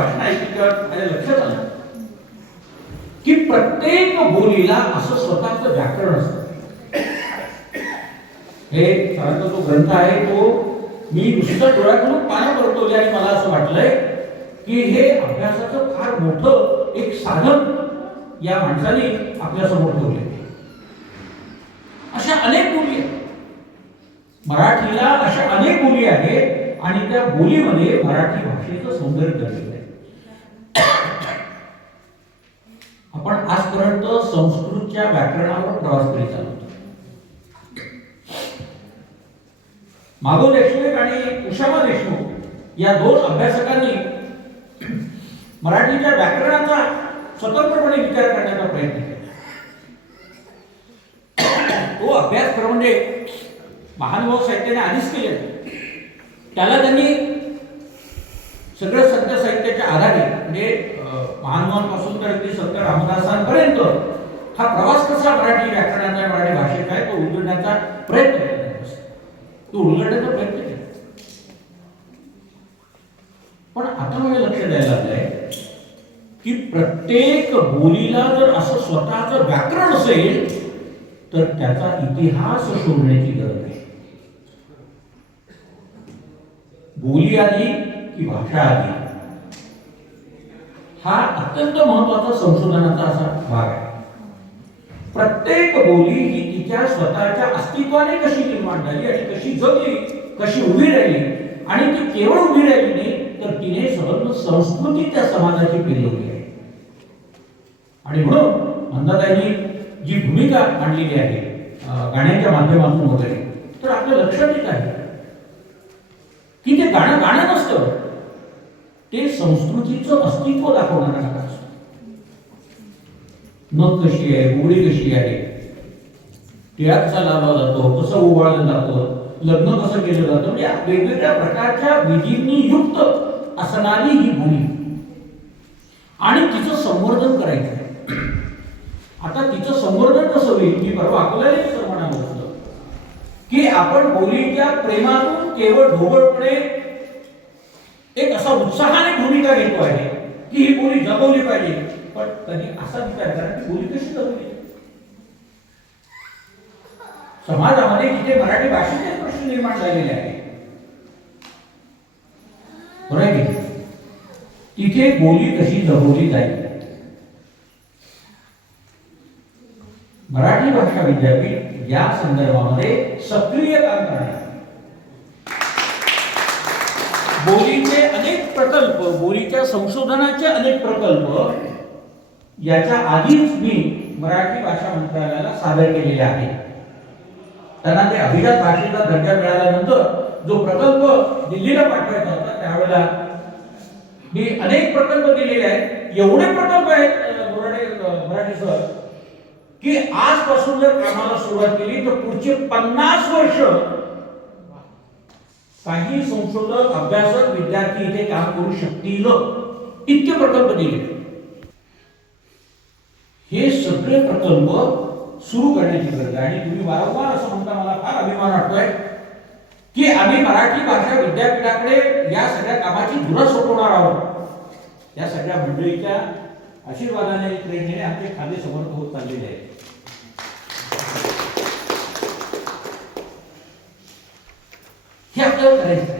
भाषण ऐकली तेव्हा माझ्या लक्षात आलं की प्रत्येक बोलीला असं स्वतःचं व्याकरण असतं. हे सरांचा जो ग्रंथ आहे तो मी नुसतं डोळ्यातून पानं परतवली आणि मला असं वाटलंय की हे अभ्यासाचं फार मोठं एक साधन या माणसाने आपल्या समोर ठेवले. अशा अनेक बोली आहेत मराठीला, अशा अनेक बोली आहेत आणि त्या बोलीमध्ये मराठी भाषेचं सौंदर्य दर्शवलं आहे. आपण आजपर्यंत संस्कृतच्या व्याकरणावर प्रवास करीत आलो. माधव देशमुख आणि उषामा देशमुख या दोन अभ्यासकांनी मराठीच्या व्याकरणाचा स्वतंत्रपणे विचार करण्याचा प्रयत्न केला. तो अभ्यासक्रम म्हणजे महानुभाव साहित्याने आधीच केले, त्याला त्यांनी सगळं संत साहित्याच्या आधारे म्हणजे महानुभावांपासून तर अगदी संत रामदासांपर्यंत हा प्रवास कसा मराठी व्याकरणाचा मराठी भाषेचा आहे तो उलगडण्याचा प्रयत्न केला. तो उलगडण्याचा प्रयत्न केला. पण आता मला लक्ष द्यायला लागलंय की प्रत्येक बोलीला जर असं स्वतःचं व्याकरण असेल तर त्याचा इतिहास शोधण्याची गरज आहे. बोली आधी की भाषा आधी हा अत्यंत महत्वाचा संशोधनाचा असा भाग आहे. प्रत्येक बोली ही तिच्या स्वतःच्या अस्तित्वाने कशी निर्माण झाली आणि कशी जगली, कशी उभी राहिली आणि ती केवळ उभी राहिली नाही तर तिने संबंध संस्कृती त्या समाजाची पेरवली आहे. आणि म्हणून मंदाताईंनी जी भूमिका मांडलेली आहे गाण्याच्या माध्यमातून वगैरे तर आपल्या लक्षात येत आहे की ते गाणं गाणं नसतं, ते संस्कृतीचं अस्तित्व दाखवणारं गाणं असतं. नथ कशी आहे, गोळी कशी आहे, टिळा कसा लावला जातो, कसं ओवाळलं जातं, लग्न कसं केलं जातं, म्हणजे वेगवेगळ्या प्रकारच्या विधींनी युक्त असणारी ही बोली आणि तिचं संवर्धन करायचं. आता तिचं संवर्धन कसं होईल? मी परवा आपल्याला एक सर म्हणालं होतं की आपण बोलीच्या प्रेमातून केवळ ढोबळपणे एक असा उत्साहाने भूमिका घेतो आहे की ही बोली जगवली पाहिजे. पण कधी असा विचार करा की बोली कशी जगवली? समाजामध्ये जिथे मराठी भाषेचे प्रश्न निर्माण झालेले आहे बरोबर, तिथे बोली कशी जगवली जाईल? मराठी भाषा विद्यापीठ या संदर्भामध्ये सक्रिय काम करणार. बोलीचे अनेक प्रकल्प, बोलीच्या संशोधनाचे अनेक प्रकल्प याच्या आधीच मी मराठी भाषा मंत्रालयाला सादर केलेले आहेत. त्यांना ते अभिजात भाषेचा दर्जा मिळाल्यानंतर जो प्रकल्प दिल्लीला पाठवायचा होता त्यावेळेला मी अनेक प्रकल्प दिलेले आहेत. एवढे प्रकल्प आहेत मराठी सर की आजपासून जर कामाला सुरुवात केली तर पुढचे 50 वर्ष काही संशोधक, अभ्यासक, विद्यार्थी इथे काम करू शकतील इतके प्रकल्प दिले. हे सगळे प्रकल्प सुरू करण्याची गरज आहे. आणि तुम्ही वारंवार असं म्हणता मला फार अभिमान वाटतोय की आम्ही मराठी भाषा विद्यापीठाकडे या सगळ्या कामाची धुरा सोपवणार आहोत. या सगळ्या मंडळीच्या आशीर्वादाने आणि प्रेरणेने आमचे खाली समर्थ होत चाललेले आहे. हे आपल्याला करायचं.